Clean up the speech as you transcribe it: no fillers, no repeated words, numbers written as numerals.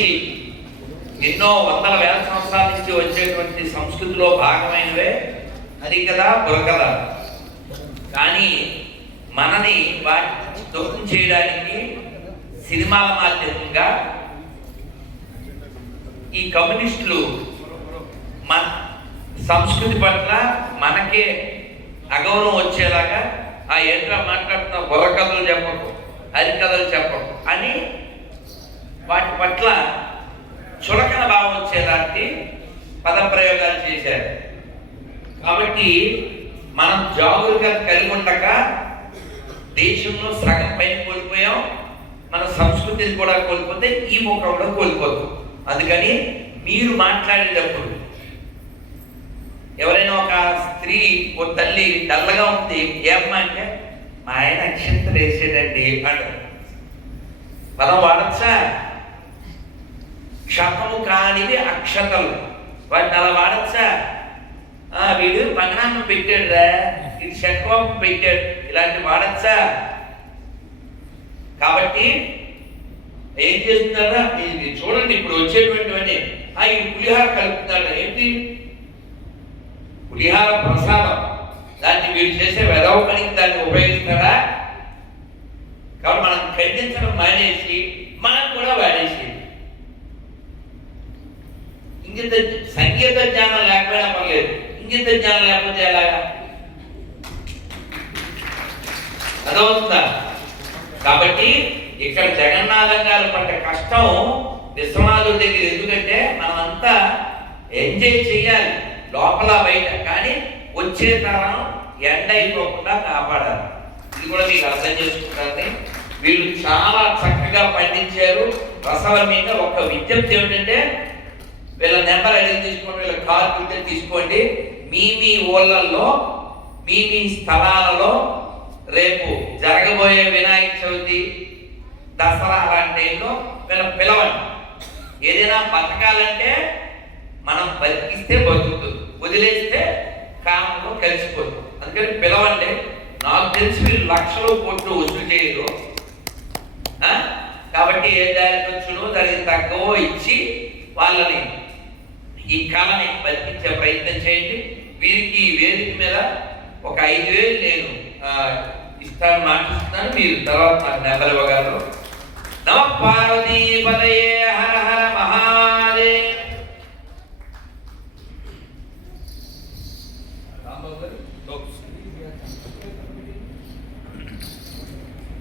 నుంచి ఎన్నో వందల వేల సంవత్సరాల నుంచి వచ్చేటువంటి సంస్కృతిలో భాగమైనవే హరికథ బుర్రకథ. కానీ మనని వాటి దూరం చేయడానికి సినిమాల మాధ్యమంగా ఈ కమ్యూనిస్టులు మన సంస్కృతి పట్ల మనకే అగౌరవం వచ్చేలాగా ఆ ఏంట్రా మాట్లాడుతున్న బుర్రకథలు చెప్పకు, హరికథలు చెప్పకు అని వాటి పట్ల చులకన భావం వచ్చేలాంటి పదప్రయోగాలు చేశారు. కాబట్టి మనం జాగరూకత కలిగి ఉండక దేశంలో సగం పైన కోల్పోయాం, మన సంస్కృతిని కూడా కోల్పోతే ఈ ముఖం కూడా కోల్పోతాం. అందుకని మీరు మాట్లాడేటప్పుడు ఎవరైనా ఒక స్త్రీ ఓ తల్లి డల్లగా ఉంది, ఏమ్మా అంటే మా ఆయన అక్షంతలు వేసేదండి అంటారు. పదం వాడచ్చా? క్షతము కానివి అక్షతలు, వాటిని అలా వాడచ్చా? వీడు పంగనామం పెట్టాడురా, ఇది శట్కోపం పెట్టాడు, ఇలాంటి వాడచ్చా? కాబట్టి ఏం చేస్తున్నారా మీరు చూడండి, ఇప్పుడు వచ్చేటువంటివన్నీ ఈ పులిహార కలుపుతున్నాడు. ఏంటి పులిహార ప్రసాదం, దాన్ని వీడు చేసే వెదవ పనికి దాన్ని ఉపయోగిస్తారా? కాబట్టి మనం ఖండించడం మానేసి మనం కూడా వాడేసి ఇంగిత సంగీత జ్ఞానం లేకపోయినా పర్లేదు, ఇంగిత జ్ఞానం లేకపోతే ఎలాగా? అదవుతుందా? కాబట్టి ఇక్కడ జగన్నాథం గారు పడ్డ కష్టం విశ్వనాథుడి దగ్గర. ఎందుకంటే మనమంతా ఎంజాయ్ చేయాలి లోపల బయట, కానీ వచ్చే తరం ఎండ అయిపోకుండా కాపాడాలి. ఇది కూడా మీకు అర్థం చేసుకుంటారని వీళ్ళు చాలా చక్కగా పండించారు. రసవల మీద ఒక విజ్ఞప్తి ఏమిటంటే, వీళ్ళ నెంబర్ అడిగి తీసుకోండి, వీళ్ళ కార్ ఉంటే తీసుకోండి. మీ ఊళ్ళల్లో మీ స్థలాలలో రేపు జరగబోయే వినాయక చవితి, దసరా అలాంటి టైంలో వీళ్ళని పిలవండి. ఏదైనా బతకాలంటే మనం బతికిస్తే బతుకుతుంది, వదిలేస్తే కాలంలో కలిసిపోతుంది. అందుకని పిలవండి. నాకు తెలిసి వీళ్ళు లక్షలు కోట్లు వసూలు చేయరు. కాబట్టి ఏ దారి ఖర్చులో దానికి తక్కువ ఇచ్చి వాళ్ళని ఈ కళని బతికించే ప్రయత్నం చేయండి. వీరికి వేదిక మీద ఒక 5,000 నేను ఇస్తాను, మాటిస్తున్నాను. మీరు తర్వాత నాకు నెంబర్ ఇవ్వగలరు. నమ పార్వతీ పదయే